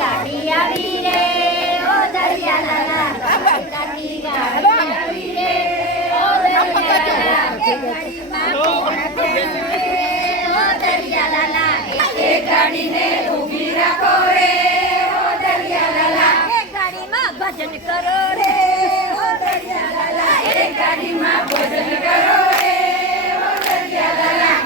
ગાડી આવી રે ઓ દરિયાલાલા કાકાની ગાડી આવી રે ઓ દરિયાલાલા ગાડીમાં ઓ દરિયાલાલા એક ગાડીને ઊભી રાખો રે ઓ દરિયાલાલા એક ગાડીમાં ભજન કરો રે ઓ દરિયાલાલા એક ગાડીમાં ભજન કરો રે ઓ દરિયાલાલા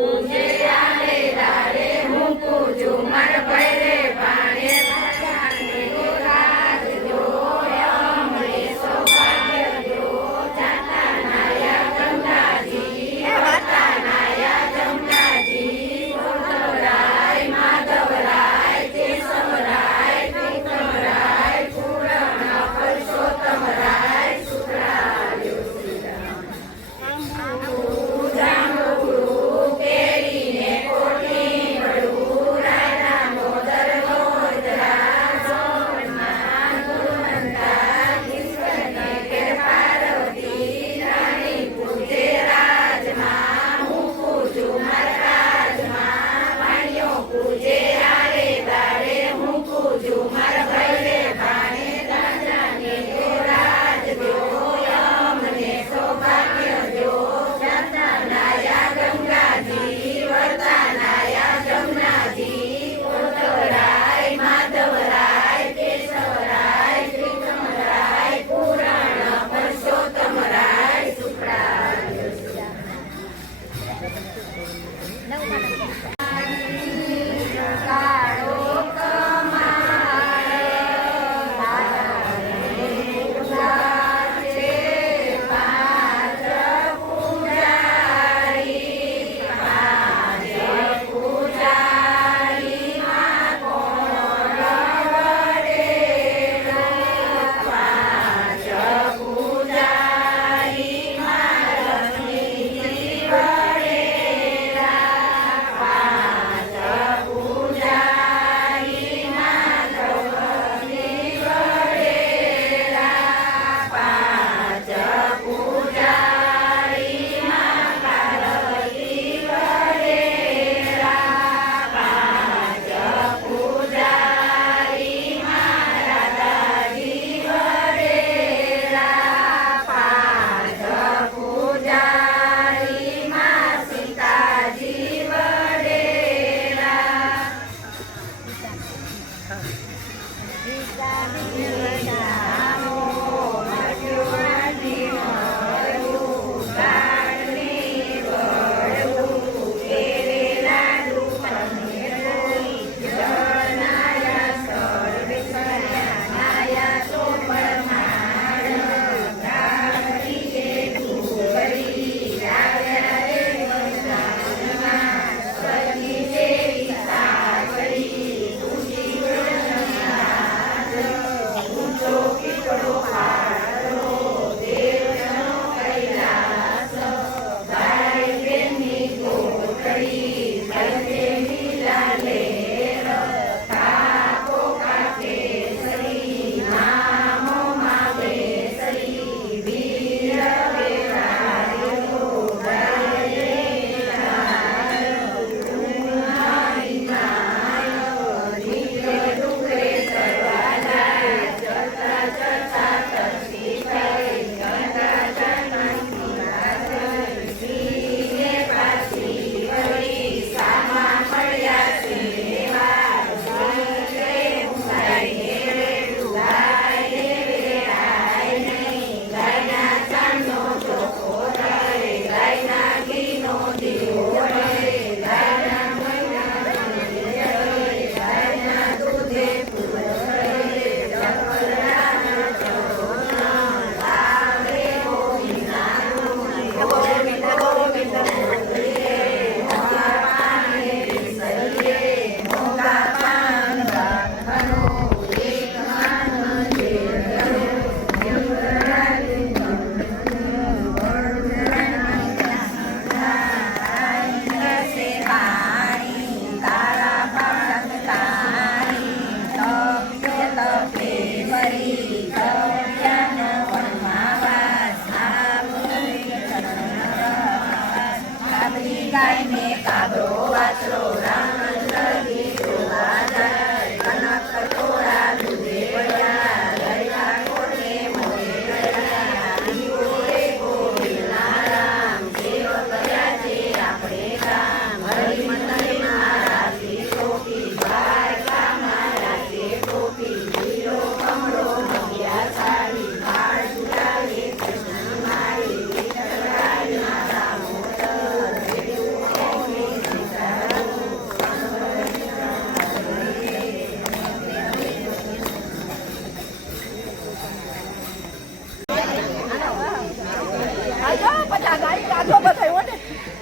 પૂજે આલે દાડે હું પૂજું માર ભૈરે ભાણે ભગવાનને રાજ જોયો અમને સૌભાગ્ય જો જાતા નાયા ગંગાજી હતા નાયા ગંગાજી ગોધવરાય માધવરાય કેશવરાય વિક્રમરાય પૂરણ પુરુષોત્તમરાય શુક્રાર્યો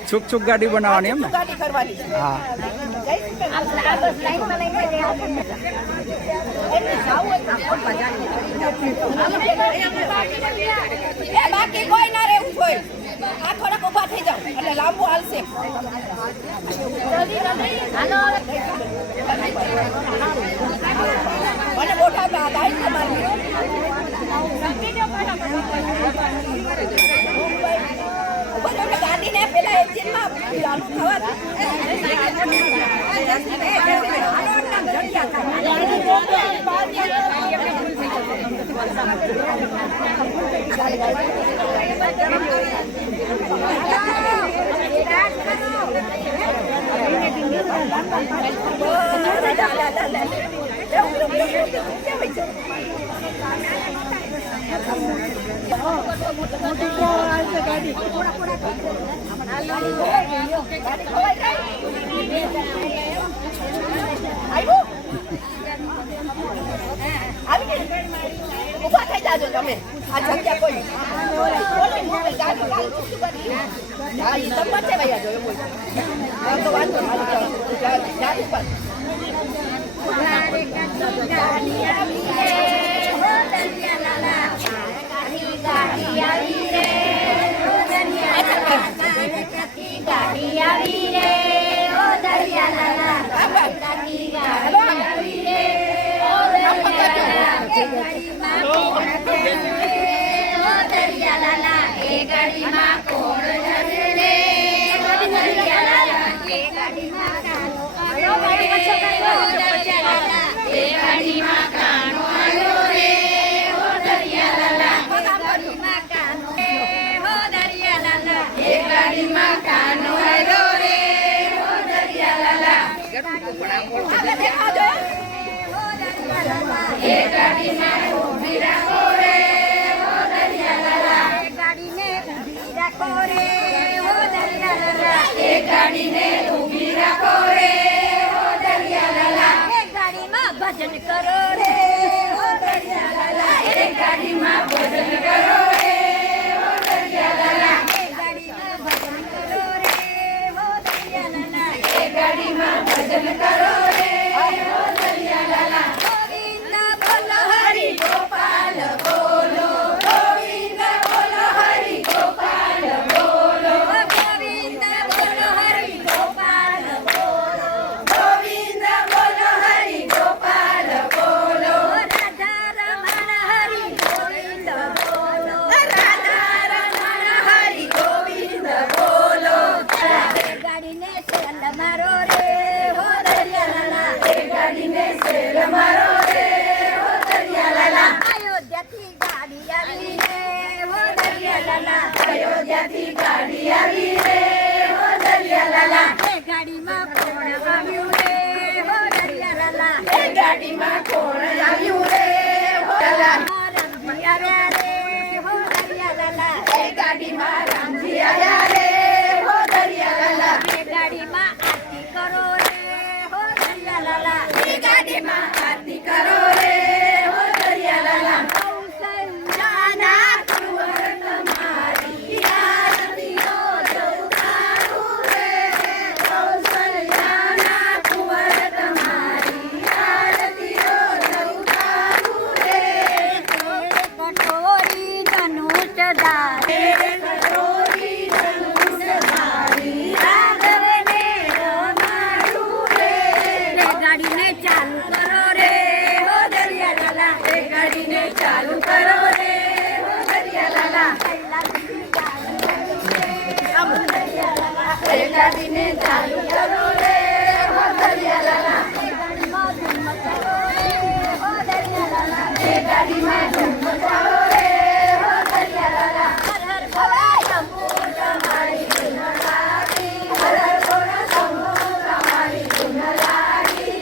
છૂક છૂક ગાડી બનાવવાની એમ ને? ગાડી કરવાની છે. હા. આ બસ લાઈનમાં લઈને જાય. એમને જાવું હોય તો ફોનમાં જાણી. એ બાકી કોઈ ના રહેવું જોઈએ. આ થોડાક ઊભા થઈ જાવ એટલે લાંબુ હાલશે. હાલો મને મોટા ગાડી તમારી ગાડી ને પેલા એન્જિનમાં ચાલુ થવા ઉભા થઈ જાજો તમે. આ જગ્યા કોઈ હા એ નંબર છે ભાઈ જો એવું તો વાંધો જાદુ પર ભજન કરો રે હો દરિયા લાલા એક ગાડીમાં ભજન કરો રે હો દરિયા લાલા એક ગાડીમાં ભજન કરો રે હો દરિયા લાલા એક ગાડીમાં ભજન કરો રે હો દરિયા લાલા ગોવિંદ બોલો હરિ ગોપાલ બોલો ગોવિંદ બોલો હરિ ગોપાલ બોલો ગોવિંદ બોલો હરિ ગોપાલ બોલો ગોવિંદ બોલો હરિ ગોપાલ બોલો રાધા રમણ હરિ ગોવિંદ બોલો રાધા રમણ હરિ ગોવિંદ બોલો ગાડીને સેલ મારો રે હો દરિયા લાલા એ ગાડીને સેલ મારો રે હો દરિયા લાલા અયોધ્યાથી ગાડી આવી રે હો દરિયા લાલા અયોધ્યાથી ગાડી આવી રે હો દરિયા લાલા એ ગાડીમાં કોણ આવ્યું રે હો દરિયા લાલા એ ગાડીમાં કોણ આવ્યું રે હો લાલા રામજી આવ્યા રે હો દરિયા લાલા એ ગાડીમાં રામજી આવ્યા રે હો દરિયા લાલા એ ગાડીમાં આરતી કરો રે હો દરિયા લાલા એ ગાડીમાં આરતી કરો રે હો દરિયા લાલા કૌશલ્યાના કુંવર તમારી આરતીઓ જવું તારું રે કૌશલ્યાના કુંવર તમારી આરતીઓ જવું તારું રે કટોરી ધનુષ ધારે કટોરી ધનુષ ધારી રાઘવને રમાડું રે ગાડીને ચાલુ કરો રે હો દરિયા લાલા એ ગાડીને ચાલુ કરો રે હો દરિયા લાલા એ ગાડીને ચાલુ કરો રે હો દરિયા લાલા એ ગાડીમાં ધૂમ મચાવો રે હો દરિયા લાલા હર હર ભોળા શંભુ તમારી ધૂન લાગી હર હર ભોળા શંભુ તમારી ધૂન લાગી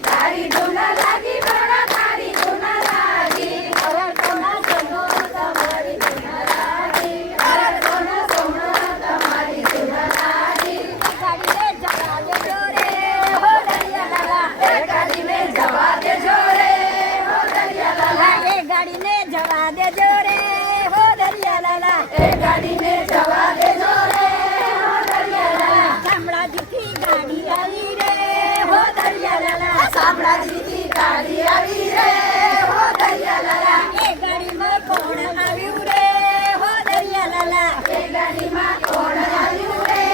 તારી ધૂન લાગી ભોળા તારી ધૂન લાગી હર હર ભોળા શંભુ તમારી ધૂન લાગી હર હર ભોળા શંભુ ગાડીમાં કોણ આવ્યું રે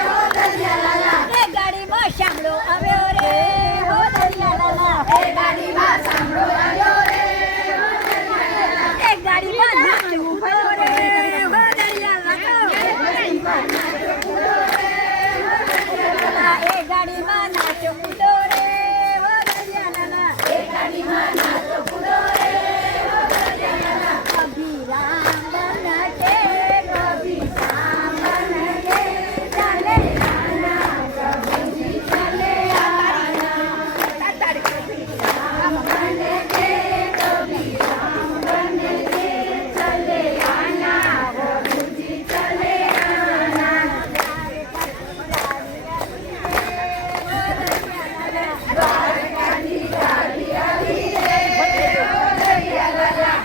હો દરિયાલાલા એ ગાડીમાં શામળો આવ્યો રે હો દરિયાલાલા એ ગાડીમાં સાંભળો આવ્યો રે હો દરિયાલાલા એ ગાડીમાં નાચવું પડ્યો રે હો દરિયાલાલા એ ગાડીમાં નાચો કૂદો રે હો દરિયાલાલા એ ગાડીમાં નાચો કૂદો રે હો દરિયાલાલા અભિરામ બને છે કભી સાંભળને કે ચાલે આના કભી ચાલે આના સાંભળને કે કભી સાંભળને કે ચાલે આના કભી ચાલે આના દ્વારકાની ગાડી આવી રે હો દરિયાલાલા